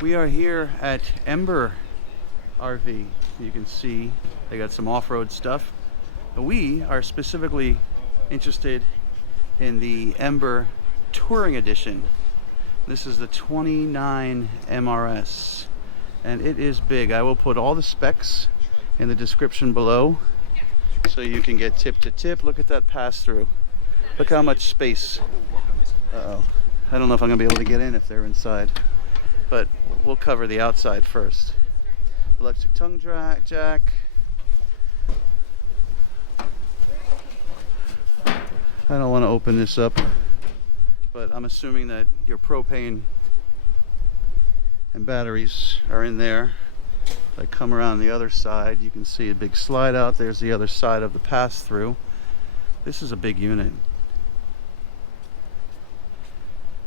We are here at Ember RV. You can see they got some off-road stuff. We are specifically interested in the Ember Touring Edition. This is the 29 MRS, and it is big. I will put all the specs in the description below so you can get tip to tip. Look at that pass-through. Look how much space. Uh-oh. I don't know if I'm gonna be able to get in if they're inside, but we'll cover the outside first. Electric tongue jack. I don't want to open this up, but I'm assuming that your propane and batteries are in there. If I come around the other side, you can see a big slide out. There's the other side of the pass-through. This is a big unit.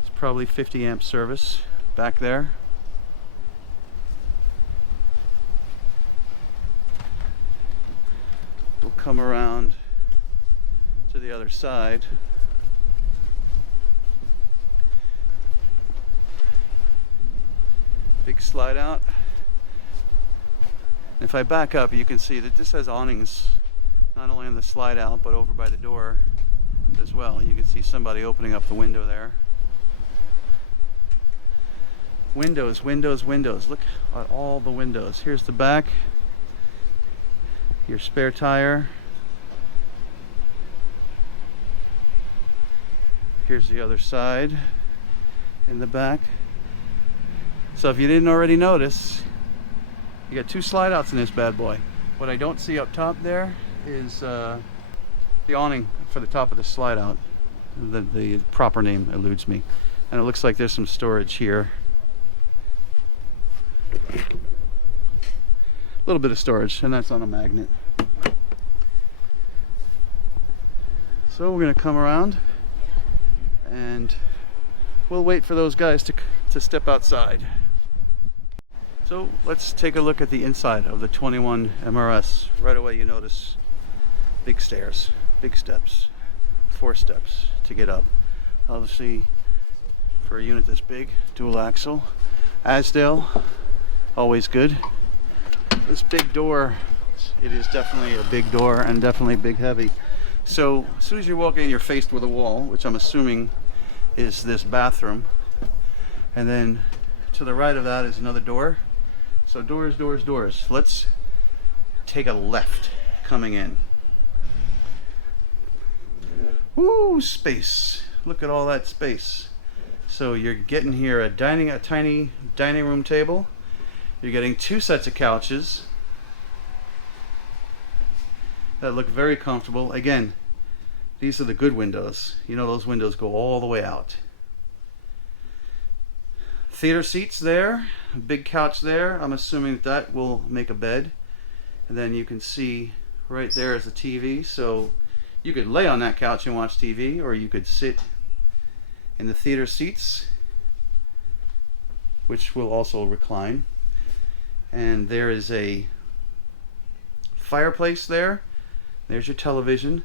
It's probably 50 amp service back there. We'll come around to the other side. Big slide out. If I back up, you can see that this has awnings not only on the slide out but over by the door as well. You can see somebody opening up the window there. Windows. Look at all the windows. Here's the back. Your spare tire. Here's the other side in the back. So if you didn't already notice, you got two slide outs in this bad boy. What I don't see up top there is the awning for the top of the slide out. The proper name eludes me. And it looks like there's some storage here. A little bit of storage, and that's on a magnet. So we're going to come around and we'll wait for those guys to step outside. So let's take a look at the inside of the 21 MRS. Right away you notice big stairs, big steps, 4 steps to get up. Obviously for a unit this big, dual axle. Asdale, always good. This big door, it is definitely a big door and definitely big heavy. So as soon as you walk in, you're faced with a wall, which I'm assuming is this bathroom, and then to the right of that is another door. So doors. Let's take a left coming in. Woo, space. Look at all that space. So you're getting here a tiny dining room table. You're getting 2 sets of couches that look very comfortable. Again, these are the good windows. You know, those windows go all the way out. Theater seats there, a big couch there. I'm assuming that will make a bed. And then you can see right there is a TV. So you could lay on that couch and watch TV, or you could sit in the theater seats, which will also recline. And there is a fireplace there. There's your television.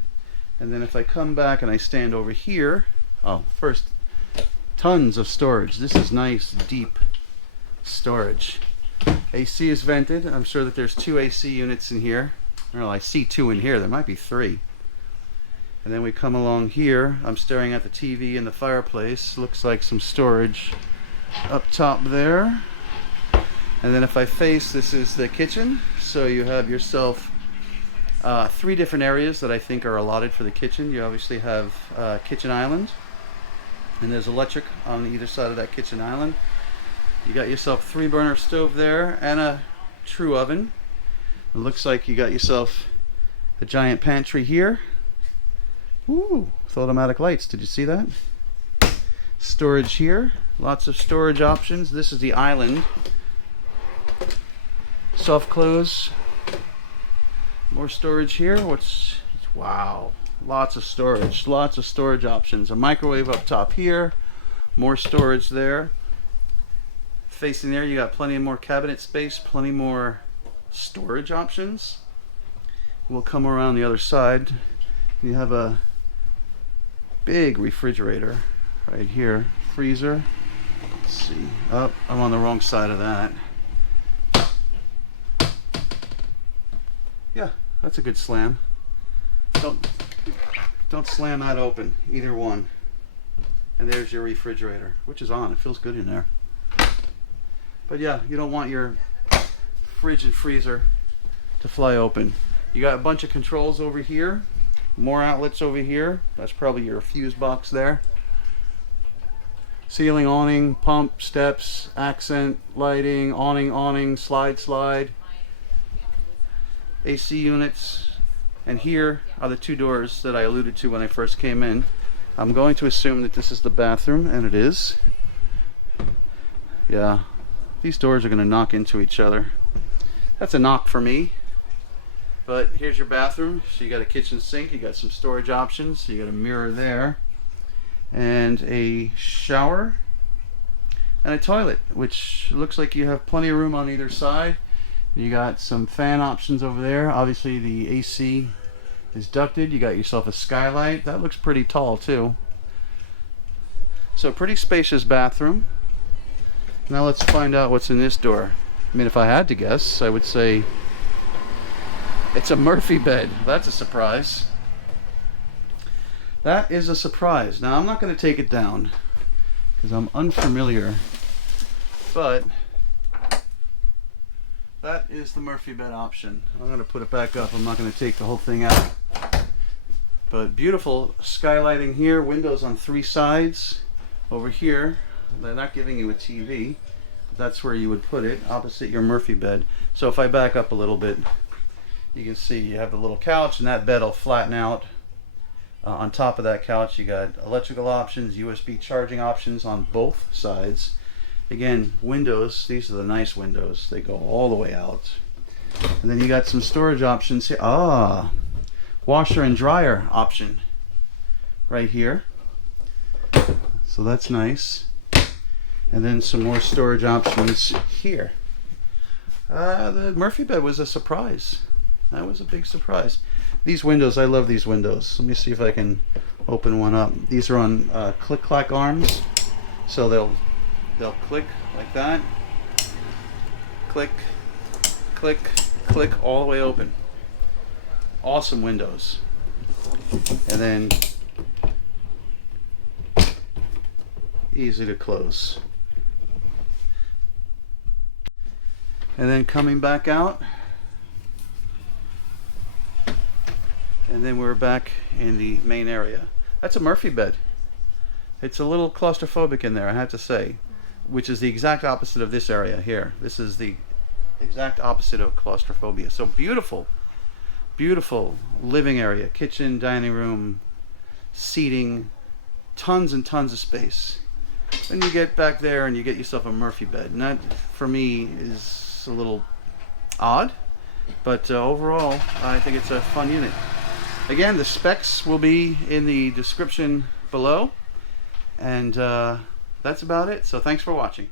And then if I come back and I stand over here, first, tons of storage. This is nice, deep storage. AC is vented. I'm sure that there's 2 AC units in here. Well, I see 2 in here. There might be 3. And then we come along here. I'm staring at the TV and the fireplace. Looks like some storage up top there. And then if I face, this is the kitchen. So you have yourself 3 different areas that I think are allotted for the kitchen. You obviously have kitchen island, and there's electric on either side of that kitchen island. You got yourself 3-burner stove there and a true oven. It looks like you got yourself a giant pantry here. Ooh, with automatic lights. Did you see that? Storage here. Lots of storage options. This is the island. Soft close. More storage here. Wow, lots of storage options. A microwave up top here, more storage there. Facing there, you got plenty more cabinet space, plenty more storage options. We'll come around the other side. You have a big refrigerator right here, freezer, Let's see. Oh, I'm on the wrong side of that. Yeah, that's a good slam. Don't slam that open, either one. And there's your refrigerator, which is on. It feels good in there. But yeah, you don't want your fridge and freezer to fly open. You got a bunch of controls over here, more outlets over here. That's probably your fuse box there. Ceiling, awning, pump, steps, accent, lighting, awning, slide. AC units. And here are the two doors that I alluded to when I first came in. I'm going to assume that this is the bathroom, and it is. Yeah, these doors are going to knock into each other. That's a knock for me. But here's your bathroom. So you got a kitchen sink, you got some storage options, you got a mirror there, and a shower, and a toilet, which looks like you have plenty of room on either side. You got some fan options over there. Obviously the AC is ducted. You got yourself a skylight. That looks pretty tall too. So pretty spacious bathroom. Now let's find out what's in this door. I mean, if I had to guess, I would say it's a Murphy bed. That's a surprise. That is a surprise. Now I'm not going to take it down because I'm unfamiliar, but that is the Murphy bed option. I'm going to put it back up. I'm not going to take the whole thing out. But beautiful skylighting here, windows on three sides. Over here, they're not giving you a TV. But that's where you would put it, opposite your Murphy bed. So if I back up a little bit, you can see you have the little couch, and that bed will flatten out. On top of that couch, you got electrical options, USB charging options on both sides. Again, windows, these are the nice windows. They go all the way out. And then you got some storage options here. Ah, washer and dryer option right here. So that's nice. And then some more storage options here. The Murphy bed was a surprise. That was a big surprise. These windows, I love these windows. Let me see if I can open one up. These are on click-clack arms. So they'll click like that. Click, click, click, all the way open. Awesome windows. And then easy to close. And then coming back out, and then we're back in the main area. That's a Murphy bed. It's a little claustrophobic in there, I have to say, which is the exact opposite of this area here. This is the exact opposite of claustrophobia. So beautiful, beautiful living area, kitchen, dining room, seating, tons and tons of space. Then you get back there and you get yourself a Murphy bed. And that, for me, is a little odd, but overall, I think it's a fun unit. Again, the specs will be in the description below, and that's about it. So thanks for watching.